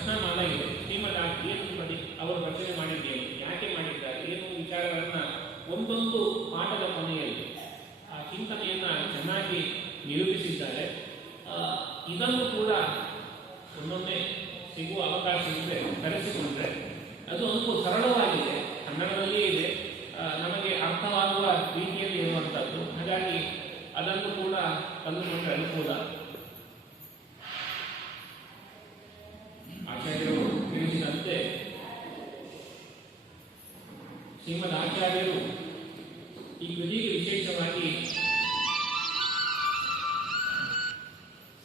ಈ ಪ್ರಶ್ನಾಮಾಲ ಇದೆ ಶ್ರೀಮದ್ ಪಡಿ ಅವರು ರಚನೆ ಮಾಡಿದ್ದೇನೆ. ಯಾಕೆ ಮಾಡಿದ್ದಾರೆ? ಏನು ವಿಚಾರಗಳನ್ನ ಒಂದೊಂದು ಪಾಠದ ಕೊನೆಯಲ್ಲಿ, ಆ ಚಿಂತನೆಯನ್ನ ಚೆನ್ನಾಗಿ ನಿರೂಪಿಸಿದ್ದಾರೆ. ಇದನ್ನು ಕೂಡ ಒಂದೊಮ್ಮೆ ಸಿಗುವ ಅವಕಾಶ ಇದ್ರೆ, ಕರೆಸಿಕೊಂಡ್ರೆ ಅದು ಒಂದು ಸರಳವಾಗಿದೆ. ಕನ್ನಡದಲ್ಲಿಯೇ ಇದೆ. ನಮಗೆ ಅರ್ಥವಾಗುವ ರೀತಿಯಲ್ಲಿ ಇರುವಂಥದ್ದು ಹಾಗಾಗಿ ಅದನ್ನು ಕೂಡ ತಂದುಕೊಂಡ್ರೆ ಅನುಕೂಲ ಆಚಾರ್ಯರು ತಿಳಿಸಿದಂತೆ ಶ್ರೀಮದ್ ಆಚಾರ್ಯರು ಈ ಕೃತಿಗೆ ವಿಶೇಷವಾಗಿ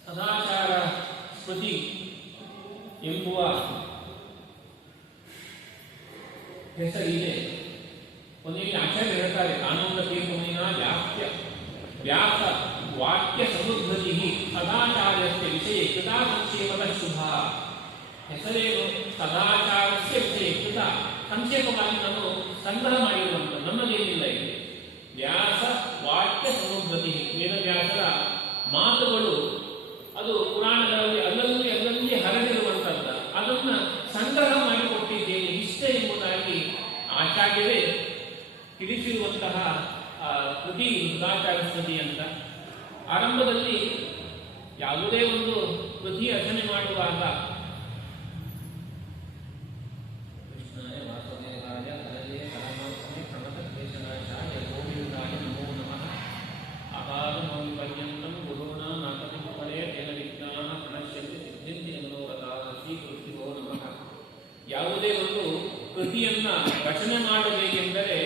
ಸದಾಚಾರ ಸ್ಮೃತಿ ಎಂಬುವ ಹೆಸರಿದೆ ಕೊನೆಯಲ್ಲಿ ಆಚಾರ್ಯ ಹೇಳ್ತಾರೆ ಕಾನೂನ ತೀರ್ಪುಮಿನ ವ್ಯಾಪ್ಯ ವ್ಯಾಸ ವಾಕ್ಯ ಸಮುದ್ಧತಿ ಸದಾಚಾರ್ಯಸ್ಯ ವಿಷಯ ಕೃತಾ ಸಂಕ್ಷೇಪದ ಶುಭ ಹೆಸರೇನು? ಸದಾಚಾರಸ್ಯ ವಿಷಯ ಕೃತ. ಸಂಕ್ಷೇಪವಾಗಿ ನಾನು ಸಂಗ್ರಹ ಮಾಡಿರುವಂತ ಏನಿಲ್ಲ ಇಲ್ಲಿ. ವ್ಯಾಸ, ವಾಕ್ಯ ಸಮೃದ್ಧತಿ ವೇದವ್ಯಾಸರ ಮಾತುಗಳು ಅದು ಪುರಾಣಗಳಲ್ಲಿ ಅಲ್ಲಲ್ಲಿ ಅಲ್ಲಲ್ಲಿ ಹರಡಿರುವಂಥದ್ದು. ಅದನ್ನು ಸಂಗ್ರಹ ಮಾಡಿಕೊಟ್ಟಿದ್ದೇನೆ ಇಷ್ಟ ಎಂಬುದಾಗಿ ಆಚಾರ್ಯವೇ ತಿಳಿಸಿರುವಂತಹ ಕೃತಿ ಸದಾಚಾರ ಸ್ತುತಿ ಅಂತ. ಆರಂಭದಲ್ಲಿ ಯಾವುದೇ ಒಂದು ಕೃತಿ ರಚನೆ ಮಾಡುವಾಗ ಕೃಷ್ಣಾಯ ವಾಸುದೇವಾಯ ಹರಯೇ ಪರಮಾತ್ಮನೆ ಪ್ರಣತ ಕ್ಲೇಶನಾಶಾಯ ಗೋವಿಂದಾಯ ನಮೋ ನಮಃ ಅಪಾದಮೌಲಿ ಪರ್ಯಂತಂ ಗುರುಣಾ ನಾಟಕಂ ಪರೇ ತೇನ ವಿಜ್ಞಾನ ಪ್ರಣಶ್ಯಂತಿ ಸಿದ್ಧಿಂತಿ ಮನೋರಥಾಃ ಶ್ರೀ ಕೃತಿಯೋ ನಮಃ ಯಾವುದೇ ಒಂದು ಕೃತಿಯನ್ನ ರಚನೆ ಮಾಡಬೇಕೆಂದರೆ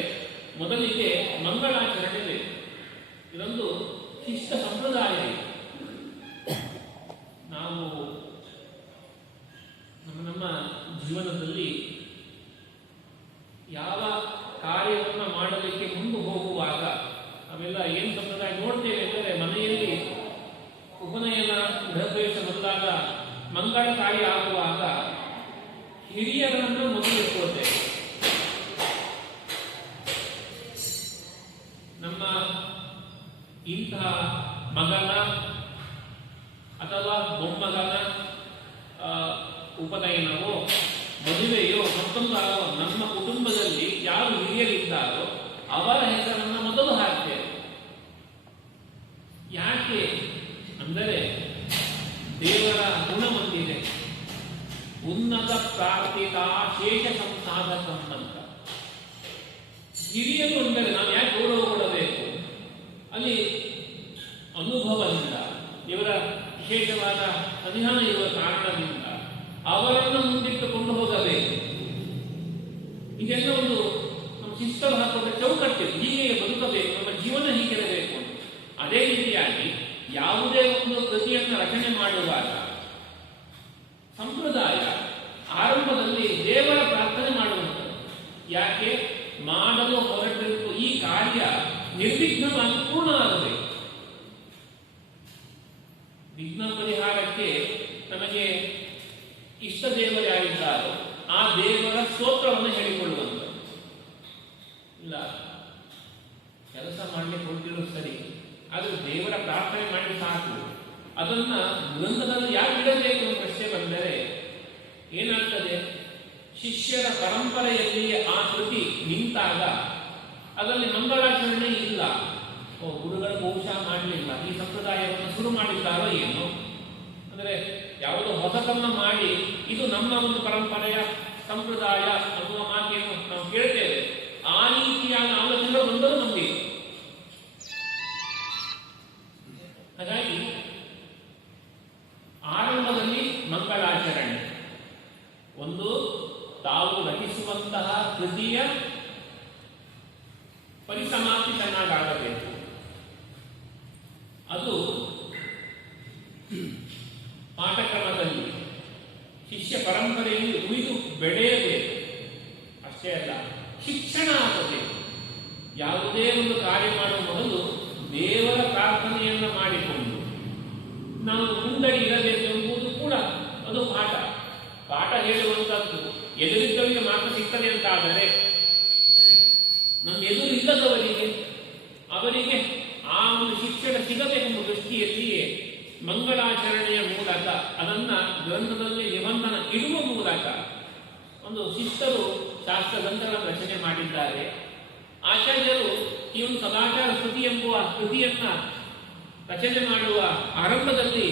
ಮೊದಲಿಗೆ ಮಂಗಳಾಚರಣೆ ಬೇಕು ಇದೊಂದು ಶಿಷ್ಟ ಸಂಪ್ರದಾಯ ಇದೆ ನಾವು ನಮ್ಮ ನಮ್ಮ ಜೀವನದಲ್ಲಿ ಯಾವ ಕಾರ್ಯವನ್ನು ಮಾಡಲಿಕ್ಕೆ ಮುಂದೆ ಹೋಗುವಾಗ ಅವೆಲ್ಲ ಏನು ಸಂಪ್ರದಾಯ ನೋಡ್ತೇವೆ ಎಂದರೆ ಮನೆಯಲ್ಲಿ ಉಪನಯನ ಗೃಹಪ್ರವೇಶ ಮೊದಲಾದ ಮಂಗಳ ಕಾರ್ಯ ಆಗುವಾಗ ಹಿರಿಯರನ್ನು ಮೊದಲು ಇಟ್ಕೊಳ್ತೇವೆ ನಮ್ಮ ಇಂತಹ ಮಗನ ಅಥವಾ ಮೊಮ್ಮಗನ ಉಪನಯನವೋ, ಮದುವೆಯೋ ಮತ್ತೊಂದಾಗೋ ನಮ್ಮ ಕುಟುಂಬದಲ್ಲಿ ಯಾರು ಹಿರಿಯರಿದ್ದಾರೋ ಅವರ ಹೆಸರನ್ನು ಮೊದಲು ಹಾಕ್ತೇವೆ. ಯಾಕೆ ಅಂದರೆ ದೇವರ ಗುಣ ಹೊಂದಿದೆ ಉನ್ನತ ಪ್ರಾರ್ಥಿತ ಶೇಷ ಸಂಸಾರ ಸಂಬಂಧ. ಹಿರಿಯರು ಅಂದರೆ ನಾವು ಯಾಕೆ ಗೌರವ ಕೊಡಬೇಕು ಅಲ್ಲಿ ಅನುಭವದಿಂದ ಇವರ ವಿಶೇಷವಾದ ಅಧಿಹಾನ ಇರುವ ಕಾರಣದಿಂದ ಅವರನ್ನು ಮುಂದಿಟ್ಟುಕೊಂಡು ಹೋಗಬೇಕು ಇದೆಲ್ಲ ಒಂದು ನಮ್ಮ ಶಿಸ್ತ ಹಾಕೊಂಡ ಚೌಕಟ್ಟಿದೆ ಹೀಗೆ ಬದುಕಬೇಕು ನಮ್ಮ ಜೀವನ ಹೀಗಿರಬೇಕು ಅಂತ. ಅದೇ ರೀತಿಯಾಗಿ ಯಾವುದೇ ಒಂದು ಕೃತಿಯನ್ನು ರಚನೆ ಮಾಡುವಾಗ ಸಂಪ್ರದಾಯ ಆರಂಭದಲ್ಲಿ ದೇವರ ಪ್ರಾರ್ಥನೆ ಮಾಡುವಂಥದ್ದು ಯಾಕೆ ಮಾಡಲು ಹೊರಟಿರುವ ಈ ಕಾರ್ಯ ನಿರ್ವಿಘ್ನವಾಗಿ ಪೂರ್ಣವಾಗಬೇಕು ವಿಘ್ನ ಪರಿಹಾರಕ್ಕೆ ನಮಗೆ ಇಷ್ಟ ದೇವರು ಯಾರಿದ್ದಾರೋ ಆ ದೇವರ ಸ್ತೋತ್ರವನ್ನು ಹೇಳಿಕೊಳ್ಳುವಂತ. ಇಲ್ಲ, ಕೆಲಸ ಮಾಡಲಿಕ್ಕೆ ಹೊರಟಿರೋದು ಸರಿ, ಆದ್ರೆ ದೇವರ ಪ್ರಾರ್ಥನೆ ಮಾಡಿ ಸಾಕು. ಅದನ್ನ ಗ್ರಂಥದಲ್ಲಿ ಯಾಕೆ ಬಿಡಬೇಕು ಅಂತ ಪ್ರಶ್ನೆ ಬಂದರೆ, ಏನಾಗ್ತದೆ? ಶಿಷ್ಯರ ಪರಂಪರೆಯಲ್ಲಿಯೇ ಆ ಕೃತಿ ನಿಂತಾಗ ಅದರಲ್ಲಿ ಮಂಗಳಾಚರಣೆ ಇಲ್ಲ. ಓ, ಗುರುಗಳು ಬಹುಶಃ ಮಾಡಲಿಲ್ಲ. ಈ ಸಂಪ್ರದಾಯವನ್ನು ಶುರು ಮಾಡಿದ್ದಾರೋ ಏನು. ಅಂದರೆ ಯಾವುದೋ ಹೊಸತನ್ನ ಮಾಡಿ, ಇದು ನಮ್ಮ ಒಂದು ಪರಂಪರೆಯ ಸಂಪ್ರದಾಯ ಅನ್ನುವ ಮಾತೇನು ನಾವು ಕೇಳ್ತೇವೆ. ಆ ರೀತಿಯಾದ ಆಲೋಚನೆ ಬಂದರೂ ನಮಗೆ ಹಾಗಾಗಿ ಆರಂಭದಲ್ಲಿ ಮಂಗಳಾಚರಣೆ. ಒಂದು ತಾವು ರಚಿಸುವಂತಹ ಕೃತಿಯ ಪರಿಸಮಾಪ್ತಿ ಚೆನ್ನಾಗಾಗಬೇಕು ಅದು ಪಾಠಕ್ರಮದಲ್ಲಿ ಶಿಷ್ಯ ಪರಂಪರೆಯಲ್ಲಿ ಉಳಿದು ಬೆಳೆಯಬೇಕು. ಅಷ್ಟೇ ಅಲ್ಲ, ಶಿಕ್ಷಣ ಆಗಬೇಕು. ಯಾವುದೇ ಒಂದು ಕಾರ್ಯ ಮಾಡುವ ಮೊದಲು ದೇವರ ಪ್ರಾರ್ಥನೆಯನ್ನು ಮಾಡಿಕೊಂಡು, ನಾವು ಮುಂದಡಿ ಇರಬೇಕೆಂಬುದು ಕೂಡ ಅದು ಪಾಠ. ಪಾಠ ಹೇಳುವಂಥದ್ದು ಎದುರಿದ್ದವರಿಗೆ ಮಾತ್ರ ಸಿಗ್ತದೆ ಅಂತಾದರೆ ನಮ್ಮ ಎದುರು ಇಲ್ಲದವರಿಗೆ, ಅವರಿಗೆ ಆ ಒಂದು ಶಿಕ್ಷಣ ಸಿಗಬೇಕೆಂಬ ದೃಷ್ಟಿಯಲ್ಲಿಯೇ ಮಂಗಳಾಚರಣೆಯ ಮೂಲಕ ಅದನ್ನ ಗ್ರಂಥದಲ್ಲಿ ನಿಬಂಧನ ಇಡುವ ಮೂಲಕ ಒಂದು ಶಿಸ್ತರು ಶಾಸ್ತ್ರ ರಚನೆ ಮಾಡಿದ್ದಾರೆ. ಆಚಾರ್ಯರು ಈ ಒಂದು ಸದಾಚಾರ ಸ್ತುತಿ ಎಂಬುವ ಸ್ತುತಿಯನ್ನ ರಚನೆ ಮಾಡುವ ಆರಂಭದಲ್ಲಿ,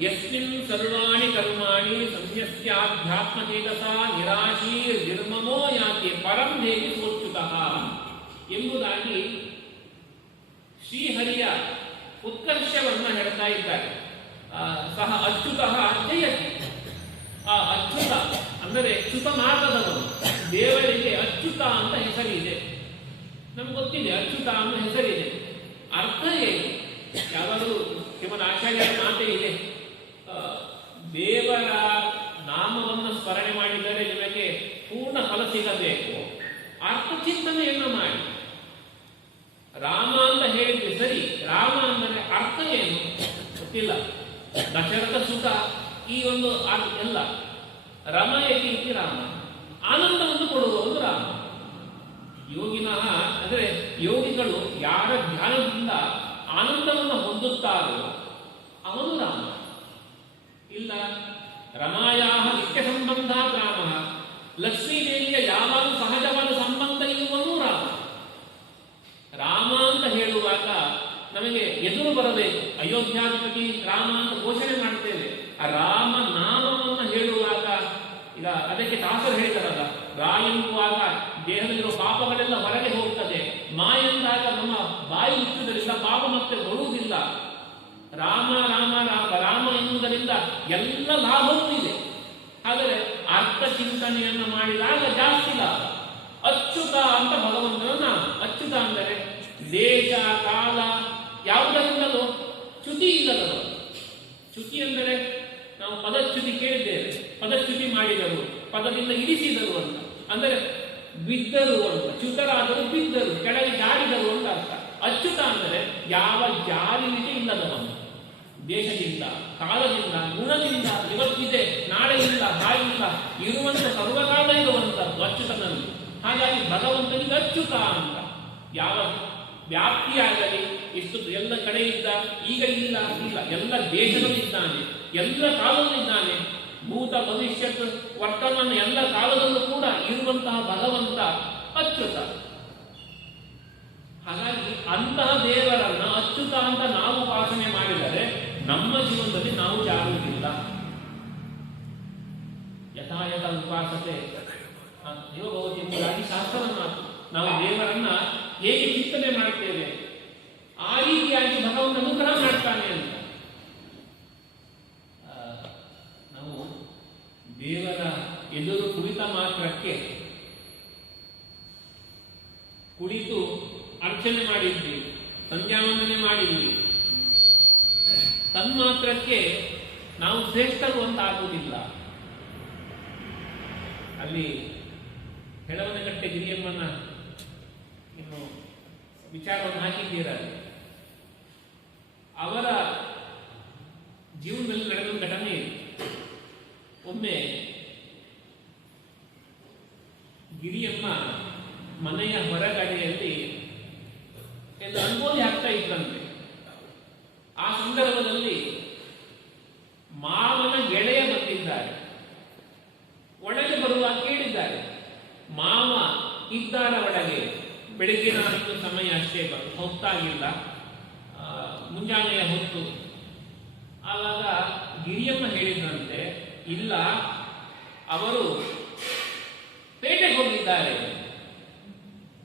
ಯಸ್ಮಿನ್ ಸರ್ವಾಣಿ ಕರ್ಮಾಣಿ ಸಂಯಸ್ಯಾಧ್ಯಾತ್ಮ ಚೇತಸ ನಿರಾಶೀರ್ ನಿರ್ಮಮೋ ಯಾಕೆ ಪರಂ ದೇವಿ ಸೋಚ್ಯುತಃ ಎಂಬುದಾಗಿ ಶ್ರೀಹರಿಯ ಉತ್ಕರ್ಷವನ್ನು ಹೇಳ್ತಾ ಇದ್ದಾರೆ. ಸಹ ಅಚ್ಯುತ ಜಯತಿ ಆ ಅಚ್ಯುತ ಅಂದರೆ ಚ್ಯುತನಾಗದವನು ದೇವರಿಗೆ ಅಚ್ಯುತ ಅಂತ ಹೆಸರಿದೆ. ನಮ್ಗೆ ಗೊತ್ತಿದೆ ಅಚ್ಯುತ ಅನ್ನೋ ಹೆಸರಿದೆ. ಅರ್ಥ ಏನು? ಯಾವಾಗಲೂ ಶ್ರೀಮದ್ ಆಚಾರ್ಯರ ಮಾತೆ ಇದೆ. ದೇವರ ನಾಮವನ್ನು ಸ್ಮರಣೆ ಮಾಡಿದರೆ ನಿಮಗೆ ಪೂರ್ಣ ಫಲ ಸಿಗಬೇಕು. ಅರ್ಥ ಚಿಂತನೆಯನ್ನು ಮಾಡಿ. ರಾಮ ಅಂತ ಹೇಳಿದ್ರೆ ಸರಿ, ರಾಮ ಅಂದರೆ ಅರ್ಥ ಏನು ಗೊತ್ತಿಲ್ಲ. ದಶರಥ ಸುಖ ಈ ಒಂದು ಎಲ್ಲ ರಮ ಇತಿ ರಾಮ? ಆನಂದವನ್ನು ಕೊಡುವವನು ರಾಮ. ಯೋಗಿನ, ಅಂದರೆ ಯೋಗಿಗಳು ಯಾರ ಧ್ಯಾನದಿಂದ ಆನಂದವನ್ನು ಹೊಂದುತ್ತಾರೋ ಅವನು ರಾಮ. ಇಲ್ಲ, ರಮಾಯಾಹ ನಿತ್ಯ ಸಂಬಂಧ ರಾಮ ಲಕ್ಷ್ಮೀದೇವಿಯ ಯಾವಾಗ ಸಹಜವಾದ ಸಂಬಂಧ ಇರುವನು ರಾಮ ರಾಮ ಅಂತ ಹೇಳುವಾಗ ನಮಗೆ ಎದುರು ಬರಬೇಕು ಅಯೋಧ್ಯಾಧಿಪತಿ ರಾಮ ಅಂತ ಘೋಷಣೆ ಮಾಡ್ತೇವೆ ಆ ರಾಮ ನಾಮವನ್ನು ಹೇಳುವಾಗ ಈಗ ಅದಕ್ಕೆ ದಾಸರು ಹೇಳ್ತಾರಲ್ಲ ರಾ ಎಂಬುವಾಗ ದೇಹದಲ್ಲಿರುವ ಪಾಪಗಳೆಲ್ಲ ಹೊರಗೆ ಹೋಗ್ತದೆ ಮಾ ಎಂದಾಗ ನಮ್ಮ ಬಾಯಿ ಮುಚ್ಚುವುದರಿಂದ ಪಾಪ ಮತ್ತೆ ಬರುವುದಿಲ್ಲ. ರಾಮ ರಾಮ ರಾಮ ರಾಮ ಎನ್ನುವುದರಿಂದ ಎಲ್ಲ ಲಾಭವೂ ಇದೆ. ಆದರೆ ಅರ್ಥ ಚಿಂತನೆಯನ್ನು ಮಾಡಿದಾಗ ಜಾಸ್ತಿ ಲಾಭ. ಅಚ್ಯುತ ಅಂತ ಭಗವಂತನ ನಾಮ ಅಚ್ಯುತ ಅಂದರೆ ದೇಶ, ಕಾಲ ಯಾವುದರಿಂದಲೂ ಚ್ಯುತಿ ಇಲ್ಲದವರು. ಚ್ಯುತಿ ಅಂದರೆ ನಾವು ಪದಚ್ಯುತಿ ಕೇಳಿದ್ದೇವೆ, ಪದಚ್ಯುತಿ ಮಾಡಿದರು ಪದದಿಂದ ಇರಿಸಿದರು ಅಂತ. ಅಂದರೆ ಬಿದ್ದರು ಅಂತ, ಚ್ಯುತರಾದರು ಬಿದ್ದರು, ಕೆಳಗೆ ಜಾರಿದರು ಅಂತ ಅರ್ಥ. ಅಚ್ಯುತ ಅಂದರೆ ಯಾವ ಜಾರಿನಿಗೆ ಇಲ್ಲದವನು. ದೇಶದಿಂದ, ಕಾಲದಿಂದ, ಗುಣದಿಂದ ಇವತ್ತಿದೆ ನಾಳೆ ಇಲ್ಲ ಹಾಗಿಲ್ಲ ಇರುವಂತ ಸರ್ವಕಾಲ ಇರುವಂತದ್ದು ಅಚ್ಯುತನಲ್ಲಿ. ಹಾಗಾಗಿ ಭಗವಂತನಿಗೆ ಅಚ್ಯುತ ಅಂತ. ಯಾವ ವ್ಯಾಪ್ತಿಯಾಗಲಿ ಎಷ್ಟು ಎಲ್ಲ ಕಡೆ ಇದ್ದ, ಈಗ ಇಲ್ಲ ಇಲ್ಲ. ಎಲ್ಲ ದೇಶದಲ್ಲಿದ್ದಾನೆ ಎಲ್ಲ ಕಾಲದಲ್ಲಿದ್ದಾನೆ ಭೂತ, ಭವಿಷ್ಯತ್, ವರ್ತಮಾನ ಎಲ್ಲ ಕಾಲದಲ್ಲೂ ಕೂಡ ಇರುವಂತಹ ಭಗವಂತ ಅಚ್ಯುತ. ಹಾಗಾಗಿ ಅಂತಹ ದೇವರನ್ನ ಅಚ್ಯುತ ಅಂತ ನಾವು ಉಪಾಸನೆ ಮಾಡಿದರೆ ನಮ್ಮ ಜೀವನದಲ್ಲಿ ನಾವು ಜಾರುವುದಿಲ್ಲ ಯಥಾಯಥ ಉಪಾಸತೆ. ದೇವಭವತಿ ಎಂಬುದಾಗಿ ಮಾತು ನಾವು ದೇವರನ್ನ ಹೇಗೆ ಚಿಂತನೆ ಮಾಡ್ತೇವೆ? ಅನುಗ್ರಹ ಮಾಡ್ತಾನೆ ಅಂತ. ನಾವು ದೇವರ ಎದುರು ಕುಳಿತ ಮಾತ್ರಕ್ಕೆ ಕುಳಿತು ಅರ್ಚನೆ ಮಾಡಿದ್ವಿ, ಸಂಧ್ಯಾವಂದನೆ ಮಾಡಿದ್ವಿ. ತನ್ಮಾತ್ರಕ್ಕೆ ನಾವು ಶ್ರೇಷ್ಠರು ಅಂತ ಆಗುವುದಿಲ್ಲ. ಅಲ್ಲಿ ಹೆಳವನಗಟ್ಟೆ ಗಿರಿಯಮ್ಮನ ಇನ್ನು ವಿಚಾರವನ್ನು ಹಾಕಿದ್ದೀರಲ್ಲಿ ಅವರ ಜೀವನದಲ್ಲಿ ನಡೆದ ಘಟನೆ ಒಮ್ಮೆ ಗಿರಿಯಮ್ಮ ಮನೆಯ ಹೊರಗಡೆಯಲ್ಲಿ ಎಲ್ಲ ರಂಗೋಲಿ ಆಗ್ತಾ ಇದ್ರಂತೆ. ಆ ಸಂದರ್ಭದಲ್ಲಿ ಮಾವನ ಗೆಳೆಯ ಬಂದಿದ್ದಾರೆ. ಒಳಗೆ ಬರುವ ಕೇಳಿದ್ದಾರೆ ಮಾವ ಇದ್ದಾರ ಒಳಗೆ. ಬೆಳಗಿನ ಸಮಯ ಅಷ್ಟೇ ಹೋಗ್ತಾ ಆ, ಮುಂಜಾನೆಯ ಹೊತ್ತು. ಆವಾಗ ಗಿರಿಯಮ್ಮ ಹೇಳಿದಂತೆ, ಇಲ್ಲ, ಅವರು ಪೇಟೆಗೆ ಹೋಗಿದ್ದಾರೆ.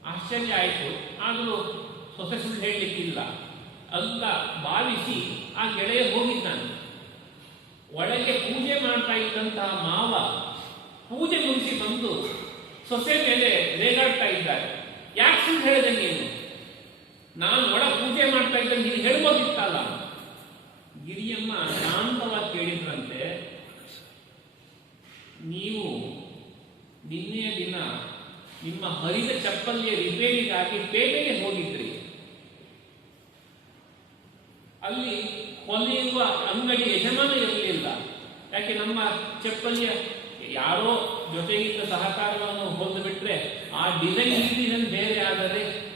ಆಶ್ಚರ್ಯ ಆಯಿತು. ಆದರೂ ಸೊಸೆ ಸುಳ್ಳು ಹೇಳಲಿಕ್ಕಿಲ್ಲ. ಅಂತ ಭಾವಿಸಿ ಆ ಗೆಳೆಯ ಹೋಗಿದ್ದಾನೆ. ಒಳಗೆ ಪೂಜೆ ಮಾಡ್ತಾ ಇದ್ದಂತಹ ಮಾವ ಪೂಜೆ ಮುಗಿಸಿ ಬಂದು ಸೊಸೆ ಮೇಲೆ ರೇಗಾಡ್ತಾ ಇದ್ದಾರೆ. ಯಾಕೆ ಸುಳ್ಳು ಹೇಳಿದೆ ನೀನು ಒಳ ಪೂಜೆ ಮಾಡ್ತಾ ಇದ್ದ ನೀನು ಹೇಳ್ಬೋದಿತ್ತಲ್ಲ ಗಿರಿಯಮ್ಮ ಶಾಂತವಾಗಿ ಕೇಳಿದ್ರಂತೆ ನೀವು ನಿನ್ನೆಯ ದಿನ ನಿಮ್ಮ ಹರಿದ ಚಪ್ಪಲಿಯ ರಿಪೇರಿಗಾಗಿ ಪೇಟೆಗೆ ಹೋಗಿದ್ರಿ. ಅಲ್ಲಿ ಹೊಲಿಯುವ ಅಂಗಡಿ ಯಜಮಾನ ಇರಲಿಲ್ಲ. ಯಾಕೆ ನಮ್ಮ ಚಪ್ಪಲಿಯ ಯಾರೋ ಜೊತೆಗಿದ್ದ ಸಹಕಾರವನ್ನು ಹೊಂದು ಬಿಟ್ರೆ ಆ ಡಿಸೈನ್ ಬೇರೆ ಆದರೆ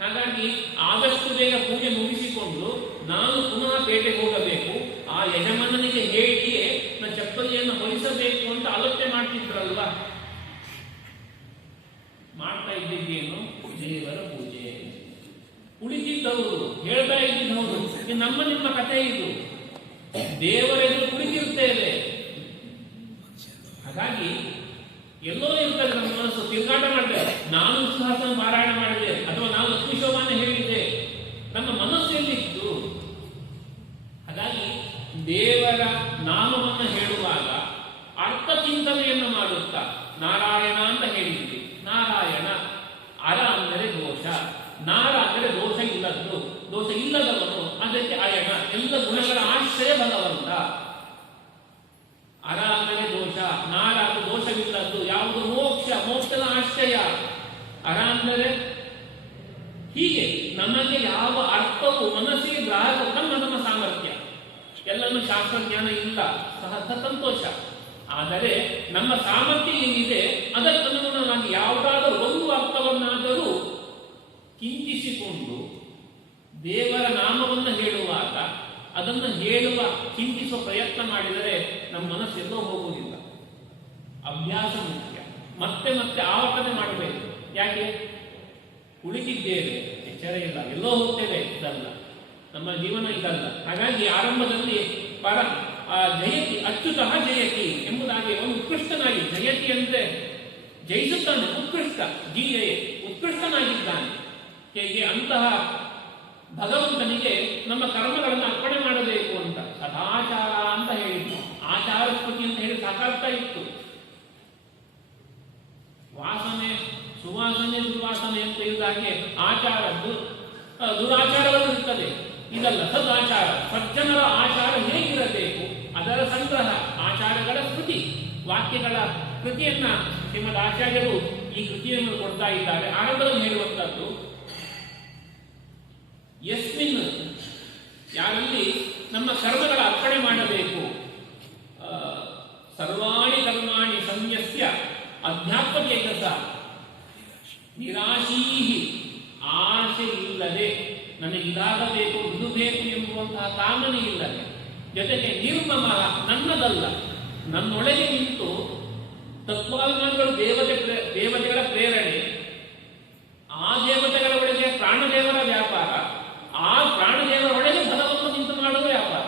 ಹಾಗಾಗಿ ಆದಷ್ಟು ಬೇಗ ಪೂಜೆ ಮುಗಿಸಿಕೊಂಡು ನಾನು ಪುನಃ ಪೇಟೆಗೆ ಹೋಗಬೇಕು. ಆ ಯಜಮಾನನಿಗೆ ಹೇಳಿಯೇ ನನ್ನ ಚಪ್ಪಲಿಯನ್ನು ಹೊಲಿಸಬೇಕು ಅಂತ ಆಲೋಚನೆ ಮಾಡ್ತಿದ್ರಲ್ವಾ? ಮಾಡ್ತಾ ಇದ್ದಿದ್ದೇನು? ದೇವರ ಪೂಜೆ. ಉಳಿದಿದ್ದವರು ಹೇಳ್ತಾ ಇದ್ದಿದ್ದವರು ನಮ್ಮ ನಿಮ್ಮ ಕಥೆ ಇದು. ದೇವರ ಎದುರು ಕುಳಿತಿರ್ತೇವೆ ಹಾಗಾಗಿ ಎಲ್ಲೋ ಇರ್ತದೆ ನಮ್ಮ ಮನಸ್ಸು, ತಿರುಗಾಟ ಮಾಡ್ತೇವೆ ನಾನು ಸಹಸ್ರ ಪಾರಾಯಣ ಮಾಡಿದೆ, ಅಥವಾ ನಾವು ಲಕ್ಷ್ಮೀ ಶೋಭಾನ ಹೇಳಿದ್ದೆ. ನಮ್ಮ ಮನಸ್ಸು ಎಲ್ಲಿತ್ತು? ಹಾಗಾಗಿ ದೇವರ ನಾಮವನ್ನು ಹೇಳುವಾಗ ಅರ್ಥ ಚಿಂತನೆಯನ್ನು ಮಾಡುತ್ತಾ, ನಾರಾಯಣ ಅಂತ ಹೇಳಿದ್ವಿ. ನಾರಾಯಣ, ಅರ ಅಂದರೆ ದೋಷ, ನಾರ ಅಂದರೆ ದೋಷ ಇಲ್ಲದ್ದು, ದೋಷ ಇಲ್ಲದವನು, ಅದಕ್ಕೆ ಅಯಣ. ಎಲ್ಲ ಗುಣಗಳ ಆಶ್ರಯ ಭಗವಂತ ಅರ ಅಂದರೆ ದೋಷ ನಾರ ಅಂದರೆ ದೋಷವಿಲ್ಲದ್ದು ಯಾವುದು ಮೋಕ್ಷ ಮೋಕ್ಷದ ಆಶ್ರಯ ಅರ ಅಂದರೆ ಹೀಗೆ ನಮಗೆ ಯಾವ ಅರ್ಥವು ಮನಸ್ಸಿಗೆ ಗ್ರಾಹಕ ನಮ್ಮ ಸಾಮರ್ಥ್ಯ. ಎಲ್ಲನೂ ಶಾಸ್ತ್ರಜ್ಞಾನ ಇಲ್ಲ. ಸಹ ಸಂತೋಷ. ಆದರೆ ನಮ್ಮ ಸಾಮರ್ಥ್ಯ ಏನಿದೆ ಅದಕ್ಕನುಗುಣವಾಗಿ ಯಾವುದಾದರೂ ಒಂದು ಅರ್ಥವನ್ನಾದರೂ ಚಿಂತಿಸಿಕೊಂಡು ದೇವರ ನಾಮವನ್ನು ಹೇಳುವಾಗ ಅದನ್ನು ಹೇಳುವ, ಚಿಂತಿಸುವ ಪ್ರಯತ್ನ ಮಾಡಿದರೆ ನಮ್ಮ ಮನಸ್ಸೆಲ್ಲೋ ಹೋಗುವುದಿಲ್ಲ. ಅಭ್ಯಾಸ ಮುಖ್ಯ. ಮತ್ತೆ ಮತ್ತೆ ಆವರ್ತನೆ ಮಾಡಬೇಕು. ಯಾಕೆ? ಕುಳಿತಿದ್ದೇವೆ ಎಚ್ಚರ ಇಲ್ಲ. ಎಲ್ಲೋ ಹೋಗ್ತೇವೆ. ಇದಲ್ಲ. ನಮ್ಮ ಜೀವನ ಇದಲ್ಲ. ಹಾಗಾಗಿ ಆರಂಭದಲ್ಲಿ ಪರ, ಆ ಜಯತಿ ಅಚ್ಯುತಃ ಜಯತಿ ಎಂಬುದಾಗಿ ಅವನು ಉತ್ಕೃಷ್ಟನಾಗಿ, ಜಯತಿ ಅಂದ್ರೆ ಜಯಿಸುತ್ತಾನೆ. ಉತ್ಕೃಷ್ಟ, ಜೀಯ, ಉತ್ಕೃಷ್ಟನಾಗಿದ್ದಾನೆ. ಹೇಗೆ? ಅಂತಹ ಭಗವಂತನಿಗೆ ನಮ್ಮ ಕರ್ಮಗಳನ್ನು ಅರ್ಪಣೆ ಮಾಡಬೇಕು ಅಂತ. ಸದಾಚಾರ ಅಂತ ಹೇಳಿದ್ರು ಆಚಾರ ಸ್ಪತಿ ಅಂತ ಹೇಳಿ ಸಾಕಾಗ್ತಾ ಇತ್ತು. ವಾಸನೆ ಸುವಾಸನೆ ದುರ್ವಾಸನೆ ಅಂತ ಇದ್ದಾಗೆ ಆಚಾರ ದುರಾಚಾರವನ್ನು ಇರ್ತದೆ. ಇದಲ್ಲ ಸದಾಚಾರ ಸಜ್ಜನರ ಆಚಾರ ಹೇಗಿರಬೇಕು? ಅದರ ಸಂಗ್ರಹ, ಆಚಾರಗಳ ಕೃತಿ. ವಾಕ್ಯಗಳ ಕೃತಿಯನ್ನ ಶ್ರೀಮದ್ ಆಚಾರ್ಯರು ಈ ಕೃತಿಯನ್ನು ಕೊಡ್ತಾ ಇದ್ದಾರೆ. ಆರಂಭದಲ್ಲಿ ಹೇಳುವಂತದ್ದು ಎಸ್ಮಿನ್ ಯಾರಲ್ಲಿ ನಮ್ಮ ಕರ್ಮಗಳ ಅರ್ಪಣೆ ಮಾಡಬೇಕು? ಸರ್ವಾಣಿ ಕರ್ಮಾಣಿ ಸಂಯಸ್ಯ ಅಧ್ಯಾತ್ಮ ಕೆಲಸ ನಿರಾಶೀಹಿ. ಆಸೆ ಇಲ್ಲದೆ ನನಗೆ ಇದಾಗಬೇಕು ಇದು ಬೇಕು ಎಂಬುವಂತಹ ಕಾಮನೆ ಇಲ್ಲದೆ, ಜೊತೆಗೆ ನಿರ್ಮಮ ನನ್ನದಲ್ಲ, ನನ್ನೊಳಗೆ ನಿಂತು ತತ್ವಾಭಿಮಾನಿಗಳು ದೇವತೆ ದೇವತೆಗಳ ಪ್ರೇರಣೆ, ಆ ದೇವತೆಗಳ ಒಳಗೆ ಪ್ರಾಣದೇವರ ವ್ಯಾಪಾರ, ಆ ಪ್ರಾಣದೇವರ ಒಳಗೆ ಬಲವನ್ನು ನಿಂತು ಮಾಡುವ ವ್ಯಾಪಾರ.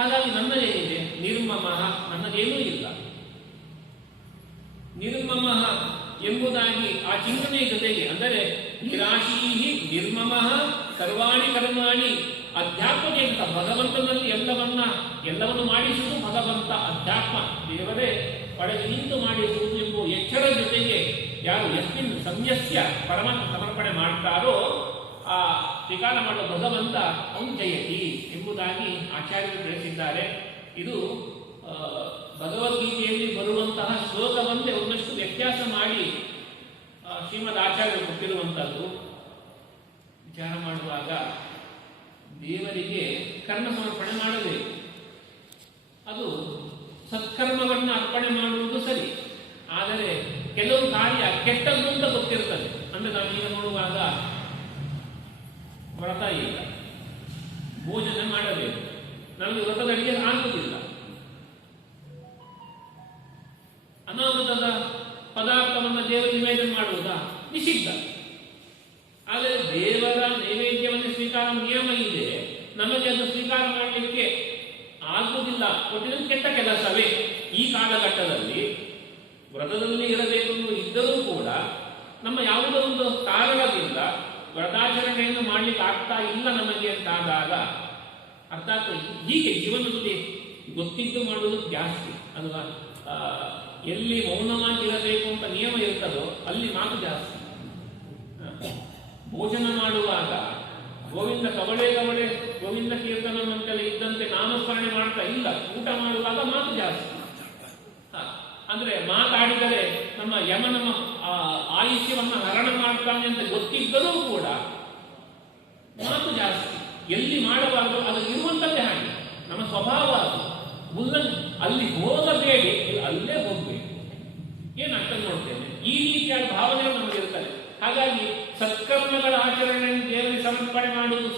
ಹಾಗಾಗಿ ನನ್ನದೇನಿದೆ? ನಿರ್ಮಮ ನನ್ನದೇನೂ ಇಲ್ಲ. ನಿರ್ಮಮ ಎಂಬುದಾಗಿ ಆ ಚಿಂತನೆಯ ಜೊತೆಗೆ ಅಂದರೆ ನಿರಾಶೀಹಿ ನಿರ್ಮಮ ಸರ್ವಾಣಿ ಕರ್ಮಾಣಿ ಅಂತ ಭಗವಂತನಲ್ಲಿ ಎಲ್ಲವನ್ನ ಎಲ್ಲವನ್ನು ಮಾಡಿಸುವುದು ಭಗವಂತ ಅಧ್ಯಾತ್ಮ. ದೇವರೇ, ಪಡೆದು ನಿಂತು ಮಾಡಿಸುವುದು ಎಂಬುವ ಎಚ್ಚರ ಜೊತೆಗೆ ಯಾರು ಯಸ್ಮಿನ್ ಸಂಯಸ್ಯ ಪರಮಾತ್ಮ ಸಮರ್ಪಣೆ ಮಾಡ್ತಾರೋ, ಆ ಸ್ವೀಕಾರ ಮಾಡುವ ಭಗವಂತ ಅವನು ಜಯತಿ ಎಂಬುದಾಗಿ ಆಚಾರ್ಯರು ತಿಳಿಸಿದ್ದಾರೆ. ಇದು ಭಗವದ್ಗೀತೆಯಲ್ಲಿ ಬರುವಂತಹ ಶ್ಲೋಕವಂತೆ ಒಂದಷ್ಟು ವ್ಯತ್ಯಾಸ ಮಾಡಿ ಶ್ರೀಮದ್ ಆಚಾರ್ಯರು ಕೊಟ್ಟಿರುವಂತಹದ್ದು ವಿಚಾರ ಮಾಡುವಾಗ ದೇವರಿಗೆ ಕರ್ಮ ಸಮರ್ಪಣೆ ಮಾಡಬೇಕು. ಅದು ಸತ್ಕರ್ಮವನ್ನು ಅರ್ಪಣೆ ಮಾಡುವುದು ಸರಿ, ಆದರೆ ಕೆಲವು ಕಾರ್ಯ ಕೆಟ್ಟದ್ದು ಅಂತ ಗೊತ್ತಿರ್ತದೆ. ಅಂದ್ರೆ ನಾವೀಗ ನೋಡುವಾಗ ವ್ರತ ಇಲ್ಲ ಭೋಜನ ಮಾಡಬೇಕು. ನಮಗೆ ವ್ರತದ ಅಡಿಗೆ ಆಗುವುದಿಲ್ಲ. ಒಟ್ಟಿನ ಕೆಟ್ಟ ಕೆಲಸವೇ ಈ ಕಾಲಘಟ್ಟದಲ್ಲಿ ವ್ರತದಲ್ಲಿ ಇರಬೇಕು ಇದ್ದರೂ ಕೂಡ ನಮ್ಮ ಯಾವುದೋ ಒಂದು ಕಾರಣದಿಂದ ವ್ರತಾಚರಣೆಯನ್ನು ಮಾಡಲಿಕ್ಕೆ ಆಗ್ತಾ ಇಲ್ಲ ನಮಗೆ ಅಂತಾದಾಗ ಅರ್ಥಾತ್ ಹೀಗೆ ಜೀವನದಲ್ಲಿ ಗೊತ್ತಿದ್ದು ಮಾಡುವುದು ಜಾಸ್ತಿ. ಅಲ್ವಾ? ಎಲ್ಲಿ ಮೌನವಾಗಿರಬೇಕು ಅಂತ ನಿಯಮ ಇರ್ತದೋ ಅಲ್ಲಿ ಮಾತು ಜಾಸ್ತಿ. ಭೋಜನ ಮಾಡುವಾಗ ಗೋವಿಂದ ಕವಳೆ ಕವಳೆ ಗೋವಿಂದ ಮಾಡ್ತಾ ಇಲ್ಲ, ಊಟ ಮಾಡುವಾಗ ಮಾತು ಜಾಸ್ತಿ ಅಂದ್ರೆ ಮಾತಾಡಿದರೆ ನಮ್ಮ ಯಮ ನಮ್ಮ ಆಯುಷ್ಯವನ್ನ ಹರಣ ಮಾಡ್ತಾನೆ ಅಂತ ಗೊತ್ತಿದ್ದರೂ ಕೂಡ ಮಾತು ಜಾಸ್ತಿ. ಎಲ್ಲಿ ಮಾಡಬಾರದು ಅದು ಇರುವಂತದ್ದೇ ಹಾಗೆ. ನಮ್ಮ ಸ್ವಭಾವ ಅದು. ಮುಲ್ಲನ್ ಅಲ್ಲಿ ಹೋಗಬೇಡಿ ಅಲ್ಲೇ ಹೋಗ್ಬೇಕು ಏನಾಗ್ತದೆ ನೋಡ್ತೇನೆ? ಈ ರೀತಿಯಾದ ಭಾವನೆ ನಮಗೆ ಇರ್ತದೆ ಹಾಗಾಗಿ ಸತ್ಕರ್ಮಗಳ ಆಚರಣೆಯನ್ನು ದೇವರಿಗೆ ಸಮರ್ಪಣೆ ಮಾಡುವುದು